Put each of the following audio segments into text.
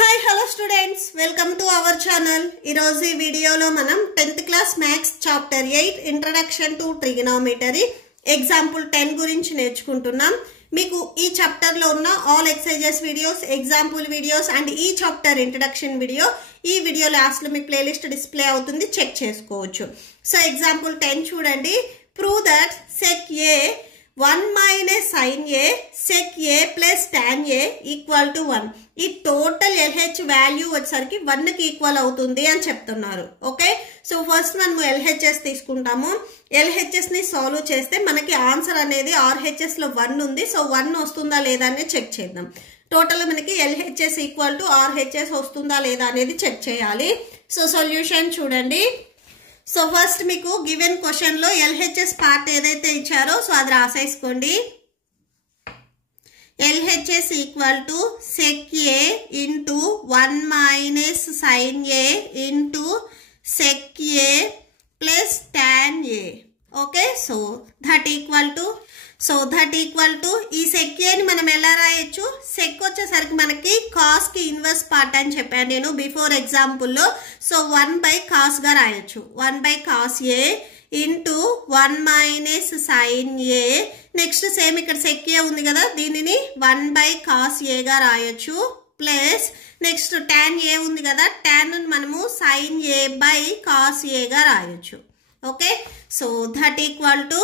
Hi, hello students. Welcome to our channel. Ee video lo manam 10th class maths chapter 8 introduction to trigonometry example 10 gurinchi నేర్చుకుంటున్నాం. మీకు ఈ chapter లో ఉన్న all exercises videos, example videos and ఈ chapter introduction video ఈ video last లో మీ playlist display అవుతుంది, check చేసుకోవచ్చు. సో ఎగ్జాంపుల్ 10 చూడండి. Prove that sec a 1 minus sin a sec a plus tan a equal to 1. ఈ total LH value వచ్చేసరికి 1 కి equal అవుతుంది అని చెప్తున్నారు. ఓకే, సో ఫస్ట్ మనము LHS తీసుకుంటాము. LHS ని సాల్వ్ చేస్తే మనకి ఆన్సర్ అనేది RHS లో 1 ఉంది. సో 1 వస్తుందా లేదా అనేది చెక్ చేద్దాం. టోటల్ మనకి LHS ఈక్వల్ టు RHS వస్తుందా లేదా అనేది చెక్ చేయాలి. సో సొల్యూషన్ చూడండి. సో ఫస్ట్ మీకు గివెన్ క్వశ్చన్ లో LHS పార్ట్ ఏదైతే ఇచ్చారో సో అది రాసేసుకోండి. LHS equal to sec a into 1 minus sin a into sec a plus tan a. Okay, so that equal to ఈ sec a ని మనం ఎలా రాయొచ్చు? sec వచ్చేసరికి మనకి cos కి ఇన్వర్స్ పార్ట్ అని చెప్పాను నేను బిఫోర్ ఎగ్జాంపుల్ లో. సో 1/cos గా రాయొచ్చు. 1/cos a into 1 minus sin a. Next same ఇక్కడ sec a ఉంది కదా, దీనిని 1/cos a గా రాయొచ్చు. ప్లస్ నెక్స్ట్ tan a ఉంది కదా, tan మనము sin a/cos a గా రాయొచ్చు. Okay, so that equal to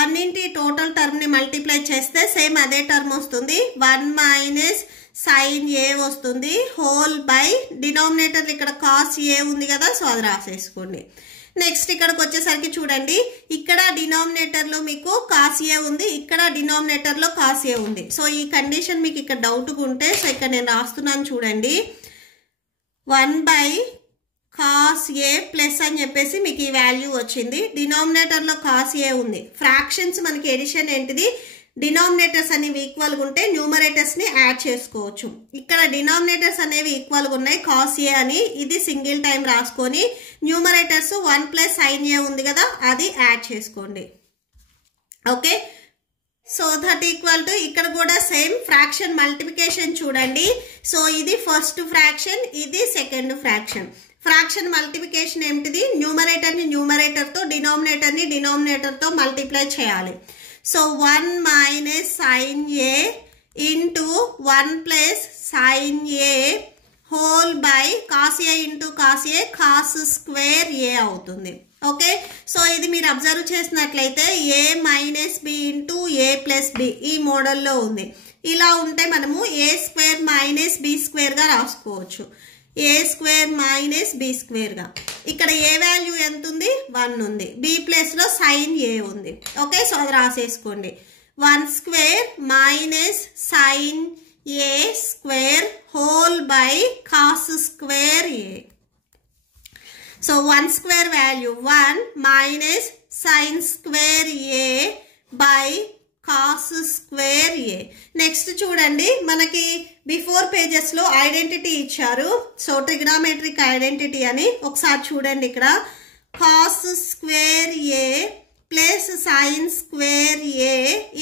1 ఇంటి టోటల్ టర్మ్ ని మల్టిప్లై చేస్తే సేమ్ అదే టర్మ్ వస్తుంది. 1 మైనస్ sin a వస్తుంది హోల్ బై డినామినేటర్ ఇక్కడ cos a ఉంది కదా, సో అది రాసేసుకోండి. నెక్స్ట్ ఇక్కడికి వచ్చేసరికి చూడండి, ఇక్కడ డినామినేటర్ లో మీకు cos a ఉంది, ఇక్కడ డినామినేటర్ లో cos a ఉంది. సో ఈ కండిషన్ మీకు ఇక్కడ డౌట్ ఉంటే సో ఇక్కడ నేను రాస్తున్నాను చూడండి. 1/cos a ప్లస్ అని చెప్పేసి మీకు ఈ వాల్యూ వచ్చింది. డినామినేటర్ లో cos a ఉంది. ఫ్రాక్షన్స్ మనకి ఎడిషన్ ఏంటిది? డినామినేటర్స్ అనేవి ఈక్వల్ గా ఉంటే న్యూమరేటర్స్ ని యాడ్ చేసుకోవచ్చు. ఇక్కడ డినామినేటర్స్ అనేవి ఈక్వల్ గా ఉన్నాయి cos a అని, ఇది సింగిల్ టైం రాసుకొని న్యూమరేటర్స్ 1 ప్లస్ sin a ఉంది కదా అది యాడ్ చేసుకోండి. Okay, so that equal to ఇక్కడ కూడా సేమ్ ఫ్రాక్షన్ మల్టిప్లికేషన్ చూడండి. సో ఇది ఫస్ట్ ఫ్రాక్షన్, ఇది సెకండ్ ఫ్రాక్షన్. ఫ్రాక్షన్ మల్టిప్లికేషన్ ఏమిటిది? న్యూమరేటర్ ని న్యూమరేటర్ తో, డినామినేటర్ ని డినామినేటర్ తో మల్టిప్లై చేయాలి. So 1 minus sin a into 1 plus sin a whole by cos a into cos a cos square a అవుతుంది. ఓకే, సో ఇది మీరు అబ్జర్వ్ చేసినట్లయితే a minus b into a plus b ఈ మోడల్లో ఉంది. ఇలా ఉంటే మనము a square minus b square గా రాసుకోవచ్చు. a square minus b square గా. ఇక్కడ a వాల్యూ ఎంత ఉంది? 1 ఉంది. b ప్లస్ లో sin a ఉంది. ఓకే, సో అది రాసేసుకోండి. 1 square minus sin a square whole by cos square a. So 1 square value 1 minus sin square a by cos square a. Next చూడండి, మనకి బిఫోర్ పేజెస్ లో identity ఇచ్చారు. So trigonometric identity అని ఒకసారి చూడండి. ఇక్కడ cos square a plus sin square a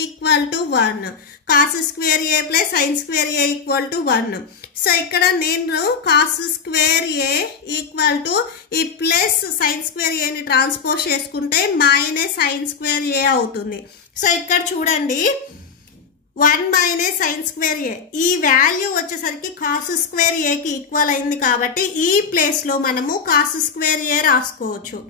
equal to 1. cos square a plus sin square a equal to 1. So ఇక్కడ నేను cos square a equal to ఈ ప్లస్ sin స్క్వేర్ a ని transpose చేసుకుంటే minus sin square a అవుతుంది. So ఇక్కడ చూడండి 1 minus sin square a ఈ value వచ్చేసరికి cos స్క్వేర్ a కి ఈక్వల్ అయింది కాబట్టి ఈ ప్లేస్ లో మనము cos స్క్వేర్ a రాసుకోవచ్చు.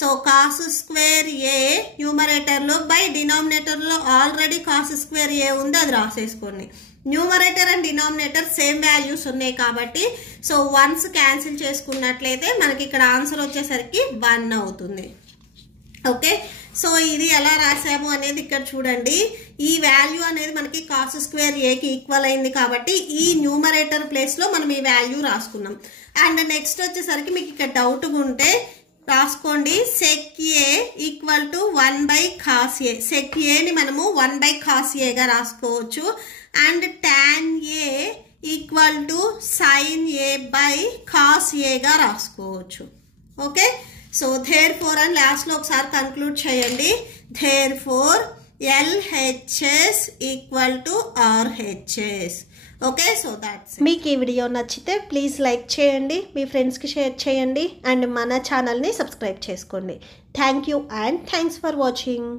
So cos square a numerator లో బై డినామినేటర్ లో ఆల్రెడీ cos స్క్వేర్ a ఉంది, అది రాసేసుకోండి. Numerator and denominator same values ఉన్నాయి కాబట్టి సో వన్స్ క్యాన్సిల్ చేసుకున్నట్లయితే మనకి ఇక్కడ ఆన్సర్ వచ్చేసరికి 1 అవుతుంది. ఓకే, సో ఇది ఎలా రాసాము అనేది ఇక్కడ చూడండి. ఈ వాల్యూ అనేది మనకి cos స్క్వేర్ a కి ఈక్వల్ అయింది కాబట్టి ఈ న్యూమరేటర్ ప్లేస్ లో మనం ఈ వాల్యూ రాసుకున్నాం. అండ్ నెక్స్ట్ వచ్చేసరికి మీకు ఇక్కడ డౌట్ ఉంటే రాసుకోండి. sec a equal to 1/cos a. sec a ని మనము 1/cos a గా రాసుకోవచ్చు. And tan a equal to sin a by cos a గా రాసుకోవచ్చు. ఓకే, సో therefore అని లాస్ట్ లో ఒకసారి కంక్లూడ్ చేయండి. therefore LHS equal to RHS. Okay, so that's మీకు ఈ వీడియో నచ్చితే ప్లీజ్ లైక్ చేయండి, మీ ఫ్రెండ్స్కి షేర్ చేయండి అండ్ మన ఛానల్ని సబ్స్క్రైబ్ చేసుకోండి. Thank you and thanks for watching.